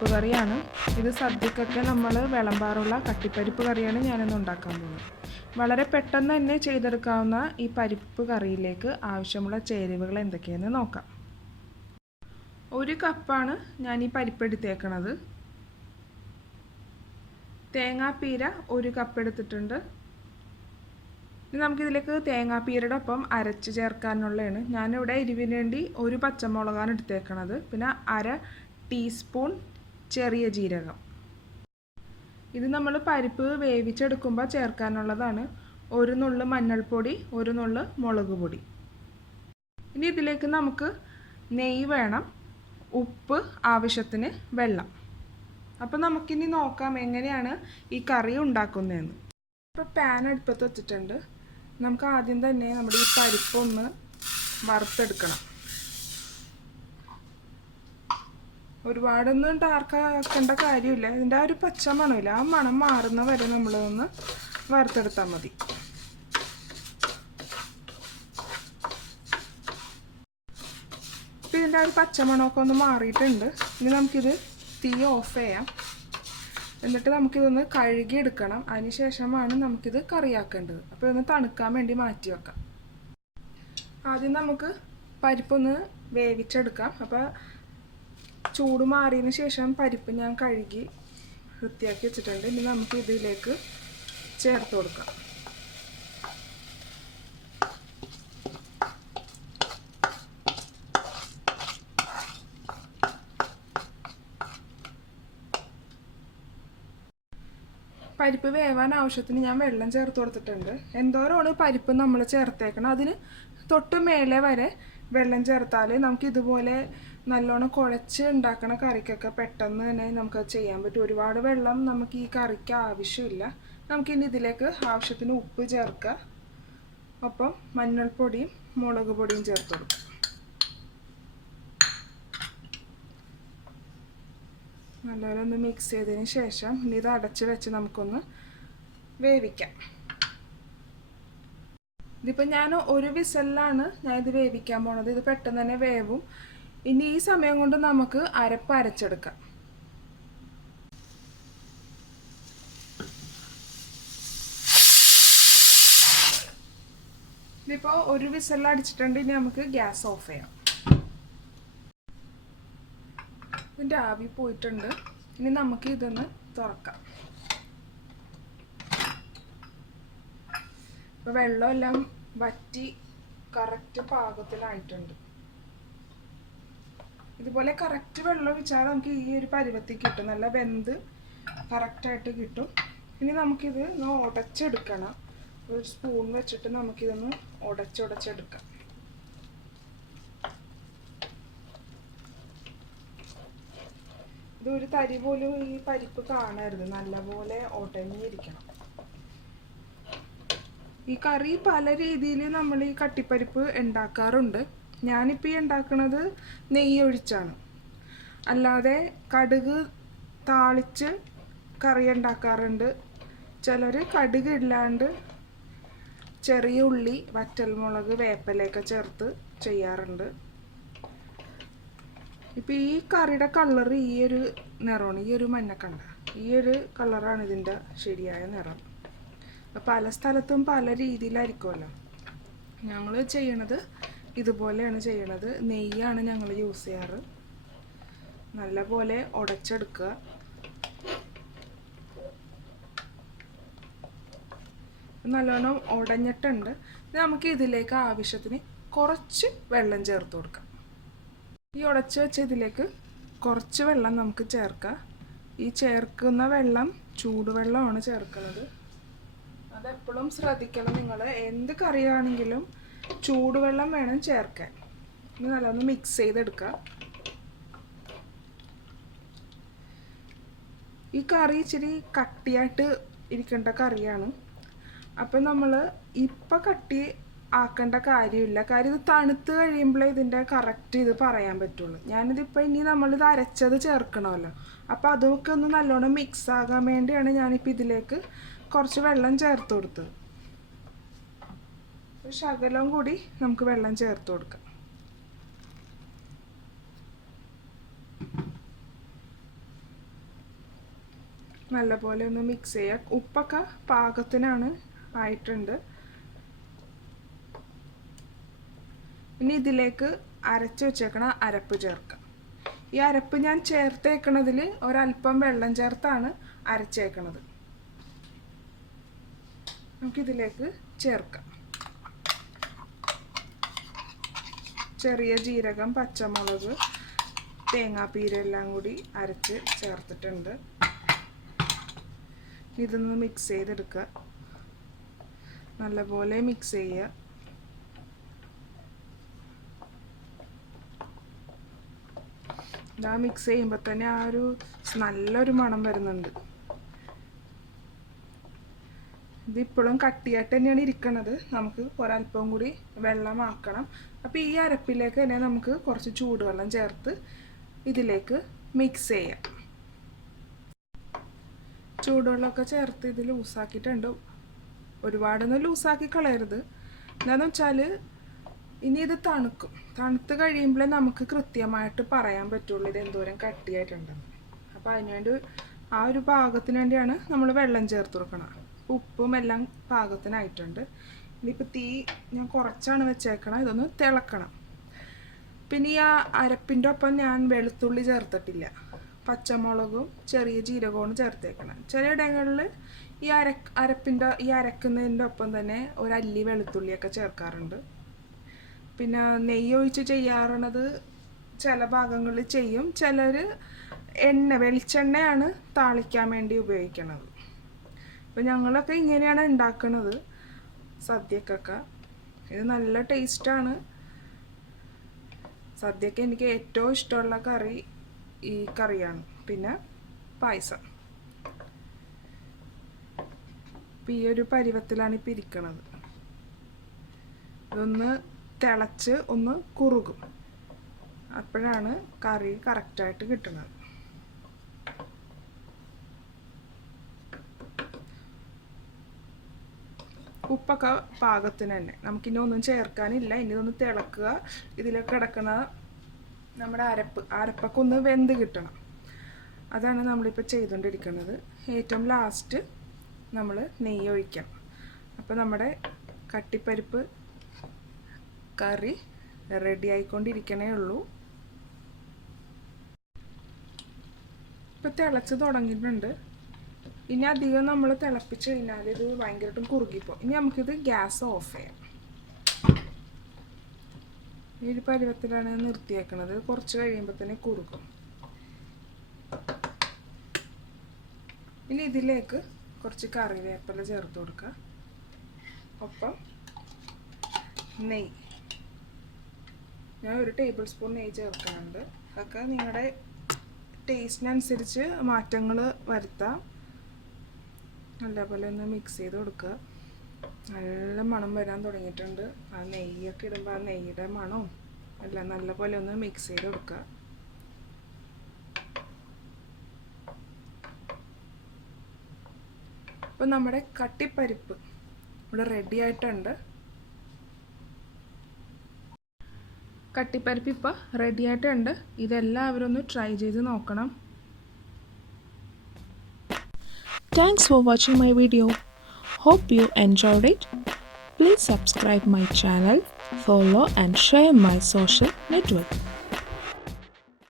കട്ടിപ്പരിപ്പ് കറിയാണ്. ഇത് സദ്യക്കൊക്കെ നമ്മൾ വിളമ്പാറുള്ള കട്ടിപ്പരിപ്പ് കറിയാണ് ഞാനിന്ന് ഉണ്ടാക്കാൻ പോകുന്നത്. വളരെ പെട്ടെന്ന് തന്നെ ചെയ്തെടുക്കാവുന്ന ഈ പരിപ്പ് കറിയിലേക്ക് ആവശ്യമുള്ള ചേരുവകൾ എന്തൊക്കെയെന്ന് നോക്കാം. 1 കപ്പാണ് ഞാൻ ഈ പരിപ്പ് എടുത്തേക്കണത്. തേങ്ങാപ്പീര 1 കപ്പ് എടുത്തിട്ടുണ്ട്. ഇനി നമുക്കിതിലേക്ക് തേങ്ങാപ്പീരയുടെ ഒപ്പം അരച്ച് ചേർക്കാനുള്ളതാണ്. ഞാനിവിടെ എരിവിന് വേണ്ടി 1 പച്ചമുളകാണ് എടുത്തേക്കണത്. പിന്നെ 1/2 ടീസ്പൂൺ ചെറിയ ജീരകം. ഇത് നമ്മൾ പരിപ്പ് വേവിച്ചെടുക്കുമ്പോൾ ചേർക്കാനുള്ളതാണ്. 1 നുള്ള് മഞ്ഞൾപ്പൊടി, 1 നുള്ള് മുളക് പൊടി. ഇനി ഇതിലേക്ക് നമുക്ക് നെയ്യ് വേണം, ഉപ്പ്, ആവശ്യത്തിന് വെള്ളം. അപ്പോൾ നമുക്കിനി നോക്കാം എങ്ങനെയാണ് ഈ കറി ഉണ്ടാക്കുന്നതെന്ന്. ഇപ്പോൾ പാൻ അടുപ്പത്ത് വെച്ചിട്ടുണ്ട്. നമുക്ക് ആദ്യം തന്നെ നമ്മുടെ ഈ പരിപ്പൊന്ന് വറുത്തെടുക്കണം. ഒരുപാടൊന്നും ഡാർക്കാക്കേണ്ട കാര്യമില്ല. ഇതിൻ്റെ ആ ഒരു പച്ച മണമില്ല, ആ മണം മാറുന്ന വരെ നമ്മളൊന്ന് വറുത്തെടുത്താൽ മതി. ഇപ്പം ഇതിൻ്റെ ആ ഒരു പച്ചമണമൊക്കെ ഒന്ന് മാറിയിട്ടുണ്ട്. ഇനി നമുക്കിത് തീ ഓഫ് ചെയ്യാം. എന്നിട്ട് നമുക്കിതൊന്ന് കഴുകിയെടുക്കണം. അതിന് ശേഷമാണ് നമുക്കിത് കറിയാക്കേണ്ടത്. അപ്പോൾ ഇതൊന്ന് തണുക്കാൻ വേണ്ടി മാറ്റി വെക്കാം. ആദ്യം നമുക്ക് പരിപ്പൊന്ന് വേവിച്ചെടുക്കാം. അപ്പോൾ ചൂട് മാറിയതിന് ശേഷം പരിപ്പ് ഞാൻ കഴുകി വൃത്തിയാക്കി വെച്ചിട്ടുണ്ട്. ഇനി നമുക്ക് ഇതിലേക്ക് ചേർത്ത് കൊടുക്കാം. പരിപ്പ് വേവാൻ ആവശ്യത്തിന് ഞാൻ വെള്ളം ചേർത്ത് കൊടുത്തിട്ടുണ്ട്. എന്തോരമാണ് പരിപ്പ് നമ്മൾ ചേർത്തേക്കണം അതിന് തൊട്ട് മേലെ വരെ വെള്ളം ചേർത്താൽ നമുക്ക് ഇതുപോലെ നല്ലോണം കുഴച്ച് ഉണ്ടാക്കണ കറിക്കൊക്കെ പെട്ടെന്ന് തന്നെ നമുക്ക് ചെയ്യാൻ പറ്റും. ഒരുപാട് വെള്ളം നമുക്ക് ഈ കറിക്ക് ആവശ്യമില്ല. നമുക്കിനി ഇതിലേക്ക് ആവശ്യത്തിന് ഉപ്പ് ചേർക്കുക. ഒപ്പം മഞ്ഞൾപ്പൊടിയും മുളക് പൊടിയും ചേർത്ത് കൊടുക്കുക. നല്ലപോലെ ഒന്ന് മിക്സ് ചെയ്തതിന് ശേഷം ഇനി ഇത് അടച്ച് വെച്ച് നമുക്കൊന്ന് വേവിക്കാം. ഇതിപ്പോൾ ഞാൻ 1 വിസലിലാണ് ഞാനിത് വേവിക്കാൻ പോണത്. ഇത് പെട്ടെന്ന് തന്നെ വേവും. ഇനി ഈ സമയം കൊണ്ട് നമുക്ക് അരപ്പ് അരച്ചെടുക്കാം. ഇതിപ്പോൾ 1 വിസലിൽ അടിച്ചിട്ടുണ്ട്. ഇനി നമുക്ക് ഗ്യാസ് ഓഫ് ചെയ്യാം. ഇതിൻ്റെ ആവി പോയിട്ടുണ്ട്. ഇനി നമുക്ക് ഇതൊന്ന് തുറക്കാം. ഇപ്പോൾ വെള്ളമെല്ലാം വറ്റി കറക്റ്റ് പാകത്തിലായിട്ടുണ്ട്. ഇതുപോലെ കറക്റ്റ് വെള്ളം ഒഴിച്ചാൽ നമുക്ക് ഈ ഒരു പരുവത്തിൽ കിട്ടും. നല്ല വെന്ത് കറക്റ്റായിട്ട് കിട്ടും. ഇനി നമുക്കിത് ഒന്ന് ഉടച്ചെടുക്കണം. ഒരു സ്പൂൺ വെച്ചിട്ട് നമുക്കിതൊന്ന് ഉടച്ചെടുക്കാം. ഇതൊരു തരി പോലും ഈ പരിപ്പ് കാണരുത്. നല്ലപോലെ ഉടഞ്ഞിരിക്കണം. ഈ കറി പല രീതിയിൽ നമ്മൾ ഈ കട്ടിപ്പരിപ്പ് ഉണ്ടാക്കാറുണ്ട്. ഞാനിപ്പോൾ ഈ ഉണ്ടാക്കുന്നത് നെയ്യ് ഒഴിച്ചാണ്. അല്ലാതെ കടുക് താളിച്ച് കറി ഉണ്ടാക്കാറുണ്ട്. ചിലർ കടുക് ഇല്ലാണ്ട് ചെറിയ ഉള്ളി, വറ്റൽമുളക്, വേപ്പിലയൊക്കെ ചേർത്ത് ചെയ്യാറുണ്ട്. ഇപ്പം ഈ കറിയുടെ കളർ ഈ ഒരു നിറമാണ്. ഈ ഒരു മഞ്ഞക്കണ്ട ഈ ഒരു കളറാണ് ഇതിൻ്റെ ശരിയായ നിറം. പല സ്ഥലത്തും പല രീതിയിലായിരിക്കുമല്ലോ. ഞങ്ങൾ ചെയ്യണത് ഇതുപോലെയാണ് ചെയ്യണത്. നെയ്യാണ് ഞങ്ങൾ യൂസ് ചെയ്യാറ്. നല്ലപോലെ ഉടച്ചെടുക്കുക. നല്ലോണം ഉടഞ്ഞിട്ടുണ്ട്. നമുക്ക് ഇതിലേക്ക് ആവശ്യത്തിന് കുറച്ച് വെള്ളം ചേർത്ത് കൊടുക്കാം. ഈ ഉടച്ച് വെച്ച ഇതിലേക്ക് കുറച്ച് വെള്ളം നമുക്ക് ചേർക്കാം. ഈ ചേർക്കുന്ന വെള്ളം ചൂടുവെള്ളമാണ് ചേർക്കുന്നത്. അതെപ്പോഴും ശ്രദ്ധിക്കണം. നിങ്ങൾ എന്ത് കറിയാണെങ്കിലും ചൂടുവെള്ളം വേണം ചേർക്കാൻ. ഇത് നല്ലൊന്ന് മിക്സ് ചെയ്തെടുക്കുക. ഈ കറി ഇച്ചിരി കട്ടിയായിട്ട് ഇരിക്കേണ്ട കറിയാണ്. അപ്പം നമ്മൾ ഇപ്പം കട്ടി ആക്കേണ്ട കാര്യമില്ല. കാര്യം ഇത് തണുത്ത് കഴിയുമ്പോഴേ ഇതിൻ്റെ കറക്റ്റ് ഇത് പറയാൻ പറ്റുള്ളൂ. ഞാനിതിപ്പോൾ ഇനി നമ്മളിത് അരച്ചത് ചേർക്കണമല്ലോ. അപ്പോൾ അതൊക്കെ ഒന്ന് നല്ലോണം മിക്സ് ആകാൻ വേണ്ടിയാണ് ഞാനിപ്പോൾ ഇതിലേക്ക് കുറച്ച് വെള്ളം ചേർത്ത് കൊടുത്തത്. ഒരു ശകലം കൂടി നമുക്ക് വെള്ളം ചേർത്ത് കൊടുക്കാം. നല്ലപോലെ ഒന്ന് മിക്സ് ചെയ്യുക. ഉപ്പൊക്കെ പാകത്തിനാണ് ആയിട്ടുണ്ട്. ഇനി ഇതിലേക്ക് അരച്ച് വെച്ചേക്കണ അരപ്പ് ചേർക്കാം. ഈ അരപ്പ് ഞാൻ ചേർത്തേക്കണതിൽ ഒരല്പം വെള്ളം ചേർത്താണ് അരച്ചേക്കണത്. നമുക്കിതിലേക്ക് ചേർക്കാം. ചെറിയ ജീരകം, പച്ചമുളക്, തേങ്ങാപ്പീര എല്ലാം കൂടി അരച്ച് ചേർത്തിട്ടുണ്ട്. ഇതൊന്ന് മിക്സ് ചെയ്തെടുക്കുക. നല്ലപോലെ മിക്സ് ചെയ്യുക. ഇതാ മിക്സ് ചെയ്യുമ്പോൾ തന്നെ ആ ഒരു നല്ലൊരു മണം വരുന്നുണ്ട്. ഇതിപ്പോഴും കട്ടിയായിട്ട് തന്നെയാണ് ഇരിക്കുന്നത്. നമുക്ക് ഒരല്പം കൂടി വെള്ളമാക്കണം. അപ്പോൾ ഈ അരപ്പിലേക്ക് തന്നെ നമുക്ക് കുറച്ച് ചൂടുവെള്ളം ചേർത്ത് ഇതിലേക്ക് മിക്സ് ചെയ്യാം. ചൂടുവെള്ളമൊക്കെ ചേർത്ത് ഇത് ലൂസാക്കിയിട്ടുണ്ട്. ഒരുപാടൊന്നും ലൂസാക്കി കളയരുത്. എന്താണെന്ന് വെച്ചാൽ ഇനി ഇത് തണുക്കും. തണുത്ത് കഴിയുമ്പോഴേ നമുക്ക് കൃത്യമായിട്ട് പറയാൻ പറ്റുള്ളൂ ഇത് എന്തോരം കട്ടിയായിട്ടുണ്ടെന്ന്. അപ്പോൾ അതിനുവേണ്ടി ആ ഒരു പാകത്തിന് വേണ്ടിയാണ് നമ്മൾ വെള്ളം ചേർത്ത് കൊടുക്കണം. ഉപ്പും എല്ലാം പാകത്തിനായിട്ടുണ്ട്. ഇനിയിപ്പോൾ തീ ഞാൻ കുറച്ചാണ് വെച്ചേക്കണം. ഇതൊന്ന് തിളക്കണം. പിന്നെ ഈ ആ അരപ്പിൻ്റെ ഒപ്പം ഞാൻ വെളുത്തുള്ളി ചേർത്തിട്ടില്ല. പച്ചമുളകും ചെറിയ ജീരകവും ചേർത്തേക്കണം. ചില ഇടങ്ങളിൽ ഈ അരക്കുന്നതിൻ്റെ ഒപ്പം തന്നെ ഒരല്ലി വെളുത്തുള്ളിയൊക്കെ ചേർക്കാറുണ്ട്. പിന്നെ നെയ്യ് ഒഴിച്ച് ചെയ്യാറുള്ളത് ചില ഭാഗങ്ങളിൽ ചെയ്യും. ചിലർ വെളിച്ചെണ്ണയാണ് താളിക്കാൻ വേണ്ടി ഉപയോഗിക്കുന്നത്. അപ്പോൾ ഞങ്ങളൊക്കെ ഇങ്ങനെയാണ് ഉണ്ടാക്കുന്നത് സദ്യക്കൊക്കെ. ഇത് നല്ല ടേസ്റ്റാണ്. സദ്യക്ക് എനിക്ക് ഏറ്റവും ഇഷ്ടമുള്ള കറി ഈ കറിയാണ്. പിന്നെ പായസം. ഇപ്പം ഈ ഒരു പരുവത്തിലാണ് ഇപ്പം ഇരിക്കണത്. ഇതൊന്ന് തിളച്ച് ഒന്ന് കുറുകും. അപ്പോഴാണ് കറി കറക്റ്റായിട്ട് കിട്ടുന്നത്. ഉപ്പൊക്കെ പാകത്തിന് തന്നെ. നമുക്കിനി ഒന്നും ചേർക്കാനില്ല. ഇനി ഇതൊന്ന് തിളക്കുക. ഇതിലേക്ക് കിടക്കുന്ന നമ്മുടെ അരപ്പൊക്കെ ഒന്ന് വെന്ത് കിട്ടണം. അതാണ് നമ്മളിപ്പോൾ ചെയ്തുകൊണ്ടിരിക്കുന്നത്. ഏറ്റവും ലാസ്റ്റ് നമ്മൾ നെയ്യ് ഒഴിക്കണം. അപ്പോൾ നമ്മുടെ കട്ടിപ്പരിപ്പ് കറി റെഡി ആയിക്കൊണ്ടിരിക്കണേ ഉള്ളൂ. ഇപ്പോൾ തിളച്ച് തുടങ്ങിയിട്ടുണ്ട്. ഇനി അധികം നമ്മൾ തിളപ്പിച്ച് കഴിഞ്ഞാൽ ഇത് ഭയങ്കരമായിട്ടും കുറുകിപ്പോകും. ഇനി നമുക്കിത് ഗ്യാസ് ഓഫ് ചെയ്യാം. ഈ ഒരു പരുവത്തിലാണ് നിർത്തിയേക്കുന്നത്. കുറച്ച് കഴിയുമ്പോൾ തന്നെ കുറുകും. ഇനി ഇതിലേക്ക് കുറച്ച് കറിവേപ്പില ചേർത്ത് കൊടുക്കുക. ഒപ്പം നെയ്യ്. ഞാൻ 1 ടേബിൾ സ്പൂൺ നെയ്യ് ചേർക്കുന്നുണ്ട്. അതൊക്കെ നിങ്ങളുടെ ടേസ്റ്റിനനുസരിച്ച് മാറ്റങ്ങൾ വരുത്താം. നല്ലപോലെ ഒന്ന് മിക്സ് ചെയ്ത് കൊടുക്കുക. നല്ല മണം വരാൻ തുടങ്ങിയിട്ടുണ്ട്. ആ നെയ്യൊക്കെ ഇടുമ്പോൾ ആ നെയ്യുടെ മണവും എല്ലാം നല്ലപോലെ ഒന്ന് മിക്സ് ചെയ്ത് കൊടുക്കുക. അപ്പോൾ നമ്മുടെ കട്ടിപ്പരിപ്പ് ഇവിടെ റെഡി ആയിട്ടുണ്ട്. കട്ടിപ്പരിപ്പ് ഇപ്പോൾ റെഡി ആയിട്ടുണ്ട്. ഇതെല്ലാവരും ഒന്ന് ട്രൈ ചെയ്ത് നോക്കണം. Thanks for watching my video. Hope you enjoyed it. Please subscribe my channel, follow and share my social network.